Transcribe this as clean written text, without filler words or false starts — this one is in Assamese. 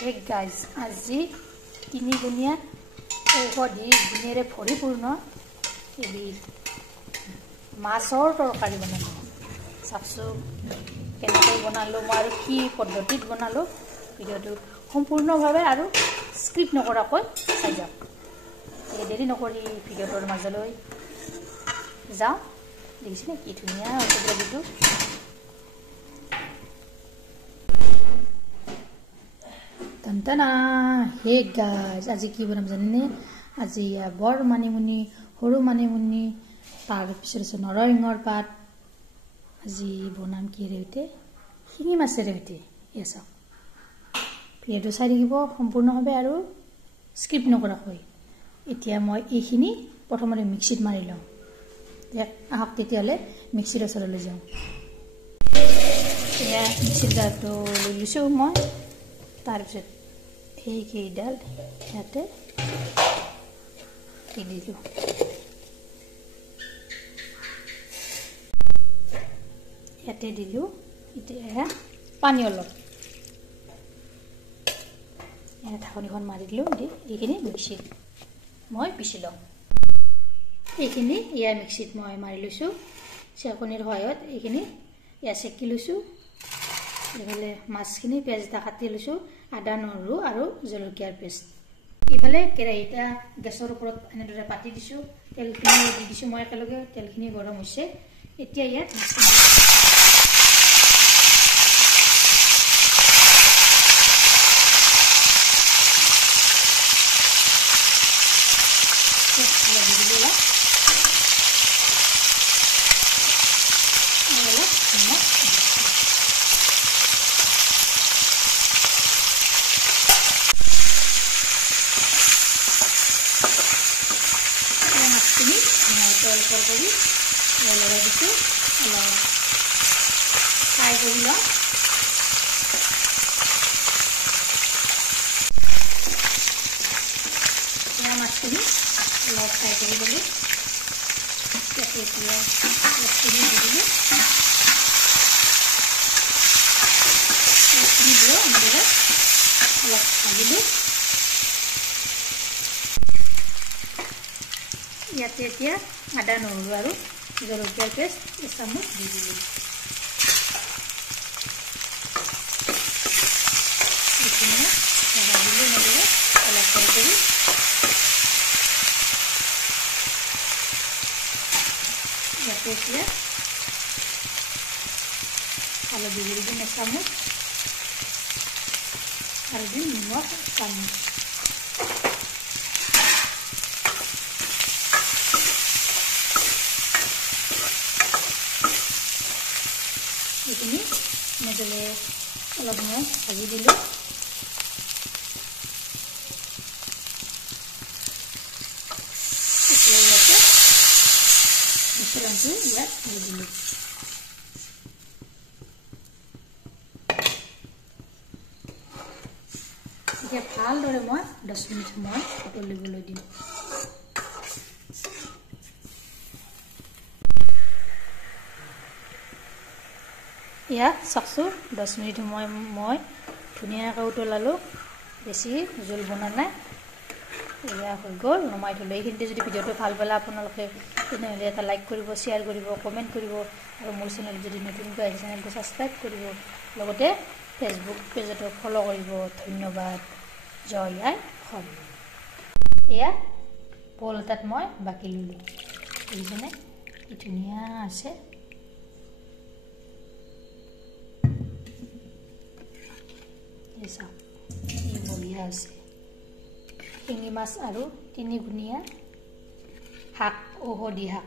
Hey guys, আজি তিনি গুণীয়া ঔষধি গুণেৰে ভৰিপূৰ্ণ এই মাছৰ তৰকাৰী বনালো। চাপছো কেনেকৈ বনালো মই আৰু কি পদ্ধতিত বনালো ভিডিওটো সম্পূৰ্ণভাৱে আৰু স্ক্ৰিপ্ট নকৰাকৈ চাই যাওক। দেৰি নকৰি ভিডিওটোৰ মাজলৈ যাওঁ। দেখিছেনে কি ধুনীয়া ঔষধটো। Tantana, hey guys, আজি কি বনাম জানেনে? আজি বৰ মানিমুনি, সৰু মানিমুনি, তাৰ পিছত আছে নৰসিংহৰ পাত। আজি বনাম কি ৰেউতে? শিঙি মাছেৰ ৰেউতে। এছ ভিডিওটো চাই থাকিব সম্পূৰ্ণভাৱে আৰু স্ক্ৰিপ্ট নকৰাকৈ। এতিয়া মই এইখিনি প্ৰথমতে মিক্সিত মাৰি লওঁ। আহক তেতিয়ালে মিক্সিৰ ওচৰলৈ যাওঁ। এয়া মিক্সিৰ জাৰটো লৈ লৈছোঁ মই। তাৰপিছত এইকেইডাল ইয়াতে দি দিলোঁ। ইয়াতে দিলোঁ এতিয়া পানী অলপ ঢাকনিখন মাৰি দিলোঁ। দি এইখিনি মিক্সিত মই পিচি লওঁ। এইখিনি ইয়াৰ মিক্সিত মই মাৰি লৈছোঁ। চেকনিৰ সহায়ত এইখিনি ইয়াত চেকি লৈছোঁ। এইফালে মাছখিনি পিঁয়াজ এটা কাটি লৈছোঁ, আদা নহৰু আৰু জলকীয়াৰ পেষ্ট। এইফালে কেৰাহীটা গেছৰ ওপৰত এনেদৰে পাতি দিছোঁ। তেলখিনি দি দিছোঁ মই একেলগে। তেলখিনি গৰম হৈছে। এতিয়া ইয়াত লগাই দিছোঁ। অলপ ফ্ৰাই কৰি লওঁ। মাছখিনি অলপ ফ্ৰাই কৰি ল'লোঁ। এতিয়া মাছখিনি দি দিলোঁ। মাছখিনি দিওঁ এনেদৰে অলপ ভাজিলোঁ। ইয়াতে এতিয়া আদা নহৰু আৰু জলকীয়াৰ পেষ্ট এচামুচ দি দিলোঁ। এইখিনি ভাজিলোঁ এনেদৰে অলপ ফ্ৰাই কৰি। ইয়াতে এতিয়া হালধি দি দিম এচামুচ আৰু দিম নিমখ এচামুচ। এইখিনি এনেদৰে অলপ সময় ভাজি দিলোঁ। এতিয়া ইয়াতে মিশ্ৰণটো ইয়াত দি দিলোঁ। এতিয়া ভালদৰে মই 10 মিনিট সময় উতলিবলৈ দিম। ইয়াত চাকছোঁ 10 মিনিট সময় মই ধুনীয়াকৈ উতলালোঁ। বেছি জোল বনা নাই। এয়া হৈ গ'ল। নমাই থ'লোঁ। এইখিনিতে যদি ভিডিওটো ভাল পালে আপোনালোকে তেনেহ'লে এটা লাইক কৰিব, শ্বেয়াৰ কৰিব, কমেণ্ট কৰিব আৰু মোৰ চেনেল যদি নতুনকৈ আহিছে চেনেলটো ছাবস্ক্ৰাইব কৰিব। লগতে ফেচবুক পেজতো ফ'ল' কৰিব। ধন্যবাদ। জয় আই অসম। এয়া বল এটাত মই বাকি ল'লোঁ। দেখিছেনে কি ধুনীয়া আছে। বঢ়িয়া আছে। শিঙি মাছ আৰু তিনিগুণীয়া শাক, ঔষধি শাক।